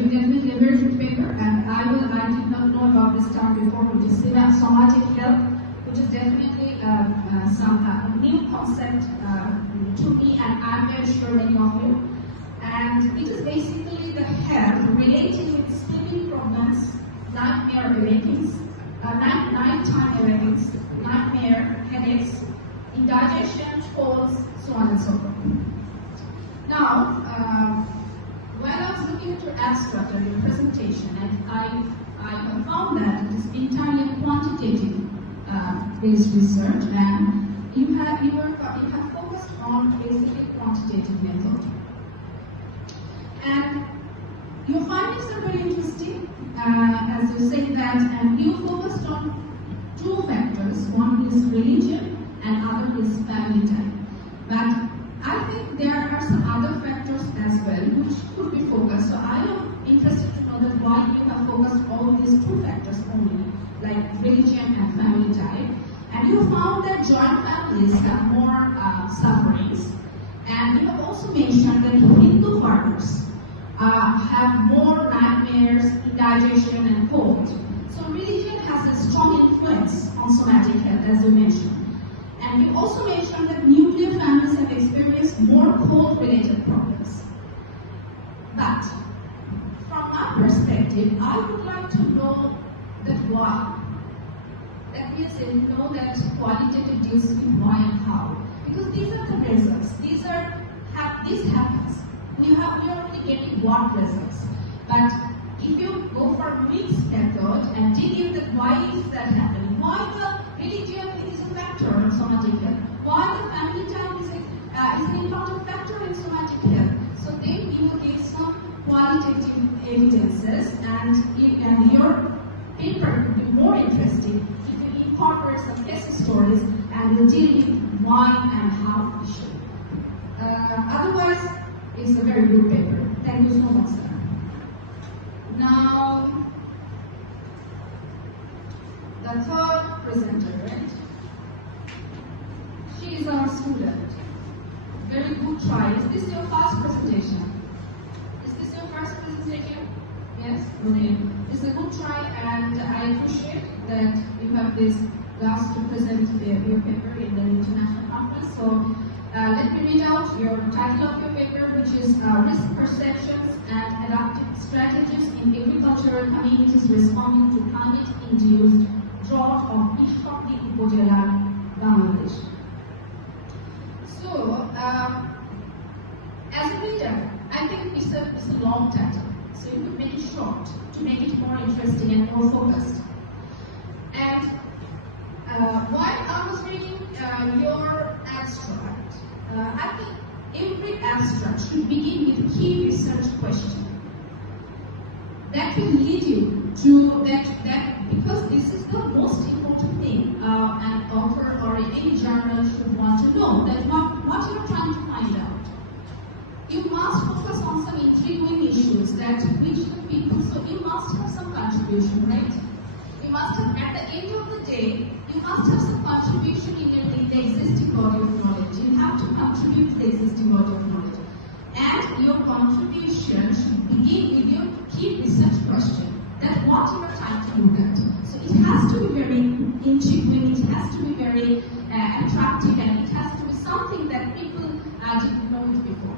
definitely a very good paper, and I did not know about this term before, which is somatic health, which is definitely some new concept to me, and I'm very sure many of you. And it is basically the health related with sleeping problems, nightmare awakens, nighttime awakens, nightmare, headaches, indigestion, colds, so on and so forth. Now, when I was looking at your abstract or your presentation, and I found that it is entirely quantitative based research, and you have focused on basically quantitative method. And your findings are very interesting, as you say that, and you focused on two factors. One is religion, and other is family time. But I think there are some other factors as well which could be focused. So I am interested to know that why you have focused on these two factors only, like religion and family type. And you found that joint families have more sufferings. And you have also mentioned that Hindu farmers have more nightmares, indigestion, and cold. So religion has a strong influence on somatic health, as you mentioned. And you also mentioned that nuclear families have experienced more cold-related problems. But from my perspective, I would like to know that why. That is, know that qualitative deals with why and how. Because these are the results. This happens. We are only getting what results. But if you go for mixed method and dig in that why is that happening? Why the religion is a factor in somatic health? Why the family time is an important factor in somatic health? So then you will get some qualitative evidences, and your paper will be more interesting if you incorporate some case stories and will deal with why and how issue. Otherwise, it's a very good paper. Thank you so much, sir. Now, the third presenter, right? She is our student. Very good try. Is this your first presentation? Is this your first presentation? Yes? Okay. It's a good try, and I appreciate that you have this guts to present your paper in the international conference. So, let me read out your title of your paper, which is Risk Perceptions and Adaptive Strategies in Agricultural Communities Responding to Climate-Induced Drought of Ishakti Upojela, Bangladesh. So, as a reader, I think it's a long title, so you could make it short to make it more interesting and more focused. And while I was reading your abstract, I think every abstract should begin with a key research question that will lead you to that because this is the most important thing an author or any journal should want to know, that what you're trying to find out. You must focus on some intriguing issues that reach the people, so you must have some contribution, right? You must have, at the end of the day, you must have some contribution in the existing body of knowledge. You have to contribute to the existing body of knowledge. And your contribution should begin with your key research question, that what you are trying to look at. So it has to be very intriguing, it has to be very attractive, and it has to be something that people didn't know it before.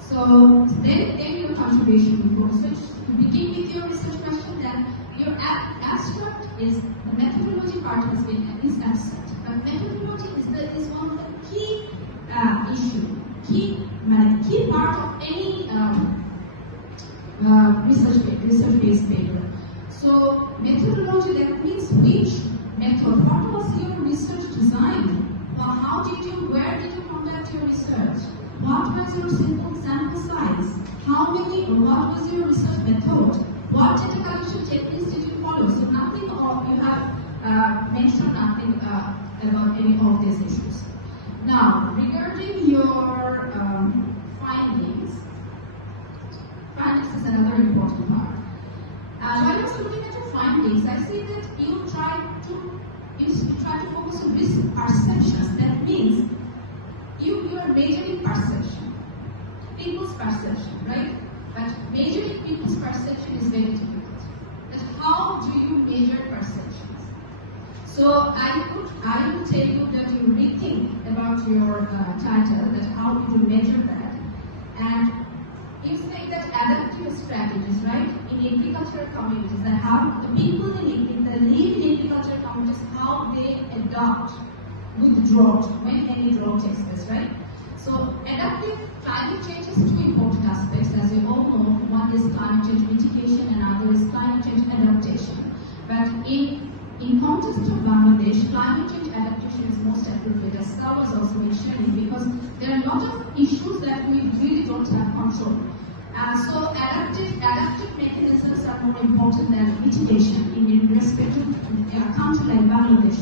So then your contribution before. So you begin with your research question, then your abstract is the methodology part has been absent. But methodology is one of the key key part of any research-based paper. So methodology, that means which method, what was your research design? Where did you conduct your research? What was your sample size? What was your research method? What data collection techniques did you follow? So nothing of, you have mentioned nothing about any of these issues. Now, regarding your findings is another important part. When I was looking at your findings, I see that you try to focus on risk perceptions. That means you are measuring perception, people's perception, right? But measuring people's perception is very difficult. But how do you measure perceptions? So I will tell you that you rethink about your title, that how do you measure that. And you say that adaptive strategies, right, in agricultural communities, that how the people that live in agricultural communities, how they adapt with drought, when any drought takes place, right? So adaptive climate change has two important aspects, as you all know. One is climate change mitigation and other is climate change adaptation. But in context of Bangladesh, climate change adaptation is most appropriate, as Sal was also mentioning, because there are a lot of issues that we really don't have control. So adaptive mechanisms are more important than mitigation in respect to a country like Bangladesh,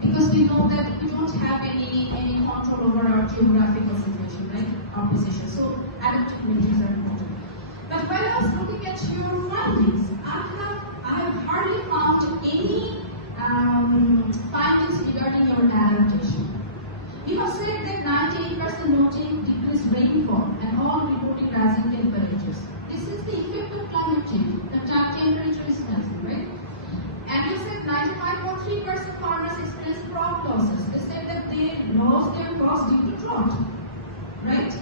because we know that we don't have any control over our geographical situation, right? Our position. So adaptive measures are important. But when I was looking at your findings, I have hardly found any findings regarding your adaptation. You have said that 98% noting decreased rainfall and all reporting rising temperatures. This is the effect of climate change. The temperature is rising, right? And you said 95.3% farmers experienced crop losses. They said that they lost their crops due to drought, right?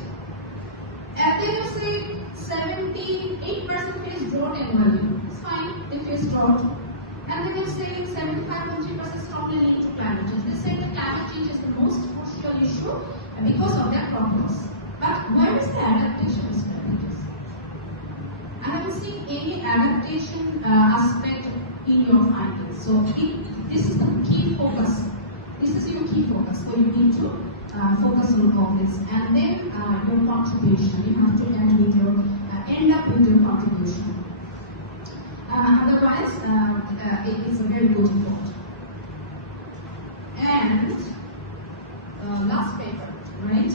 And then you say 78% face drought annually. It's fine, they face drought. And then you say 75.3% strongly linked to climate change. They said that climate change is the most crucial issue because of their crop loss. But where is the adaptation strategies? I haven't seen any adaptation aspect in your findings. So this is the key focus. This is your key focus. So you need to focus on all this. And then your contribution. You have to end up with your contribution. Otherwise, it's a very good report. And last paper, right?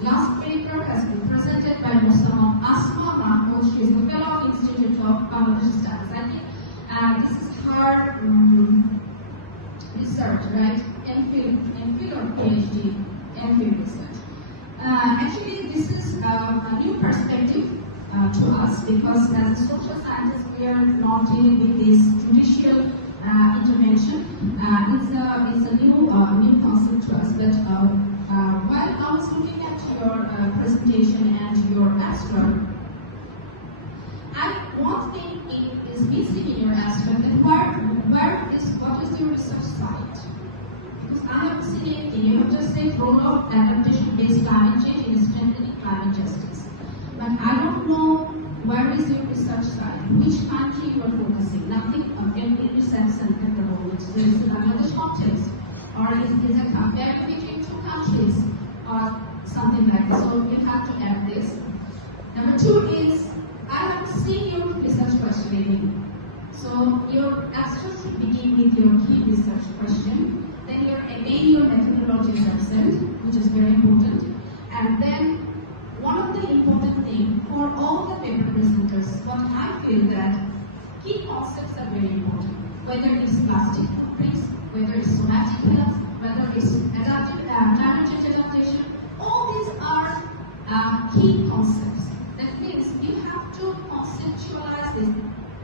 Last paper has been presented by Musama Asma Mahmoud. She is the fellow of Institute of Bangladesh Studies. I think this is her research, right? MPhil or PhD, MPhil research. Actually, this is a new perspective to us, because as a social scientist, we are not dealing with this judicial intervention. It's a new concept to us. But while I was looking at your presentation and your abstract, one thing is missing in your abstract, and what is your research site? Because I haven't seen anything. You have just said role of adaptation-based climate change in strengthening climate justice. But I don't know where is your research site, which country you are focusing. Nothing in research center at the moment. So is it Bangladesh context, or is it compared between two countries, or something like this? So you have to add this. Number two is, I have seen your research questionnaire. So your abstract should begin with your key research question. Then your methodology is absent, which is very important. And then one of the important things for all the paper presenters, what I feel that key concepts are very important. Whether it's plastic footprints, whether it's somatic health, whether it's adaptive climate change adaptation, all these are key concepts. That means you have to conceptualize this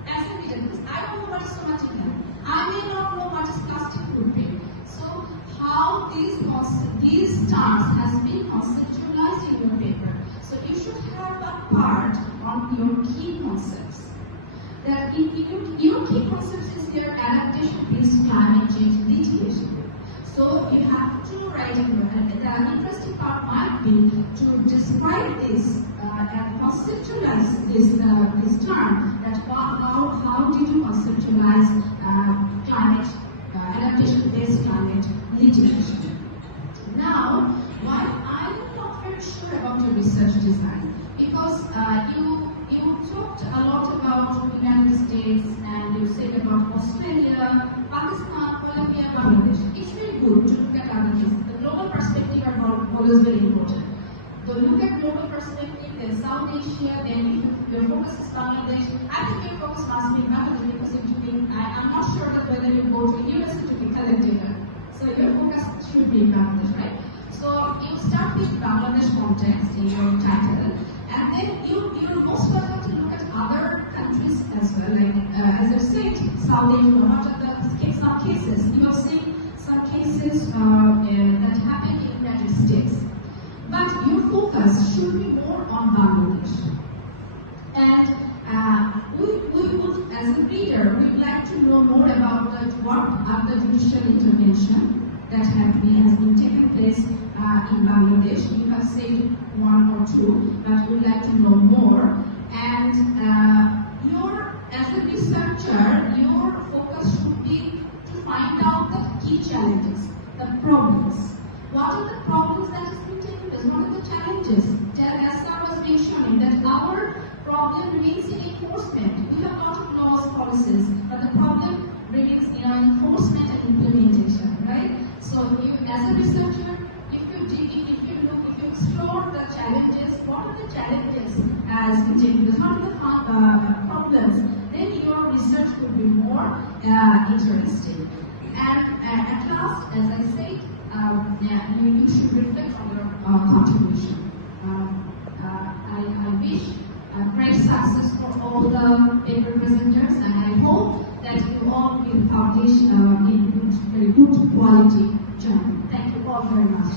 as a reader, because I don't know what is somatic health. I may not know what is plastic footprint. So how these terms has been conceptualized in your paper. So you should have a part on your key concepts. That your key concepts is your adaptation-based climate change litigation. So you have to write it. The interesting part might be to describe this and conceptualize this term. That how did you conceptualize adaptation-based climate litigation? Now, while I'm not very sure about your research design, because you talked a lot about United States, and you said about Australia, Pakistan, Colombia, Bangladesh. It's very good to look at other things. The global perspective are always very important. So look at global perspective, then South Asia, then your focus is Bangladesh. I think your focus must be Bangladesh, because I'm not sure that whether you go to US to collect data. So your focus should be Bangladesh, right? So you start with Bangladesh context in your title, And then you're most welcome to look at other countries as well. Like as I said, Saudi, what are some cases? You have seen some cases that happen in the United States. But your focus should be more on Bangladesh. And we would, as a reader, we would like to know more about the work of the judicial intervention that has been taken place in Bangladesh. You have said one or two, but we would like to know more. And as a researcher, your focus should be to find out the key challenges, the problems. What are the problems that has been taken place? What are the challenges? As I was mentioning, that our problem remains in enforcement. We have a lot of laws, policies, but the problem remains in our enforcement and implementation, right? So, as a researcher, if you dig in, if you look, if you explore the challenges, what are the challenges as we take place? What are the problems? Then your research will be more interesting. And at last, as I said, you should reflect on your contribution. I wish great success for all the paper presenters, and I hope that you all will publish in very good quality journal. Thank you all very much.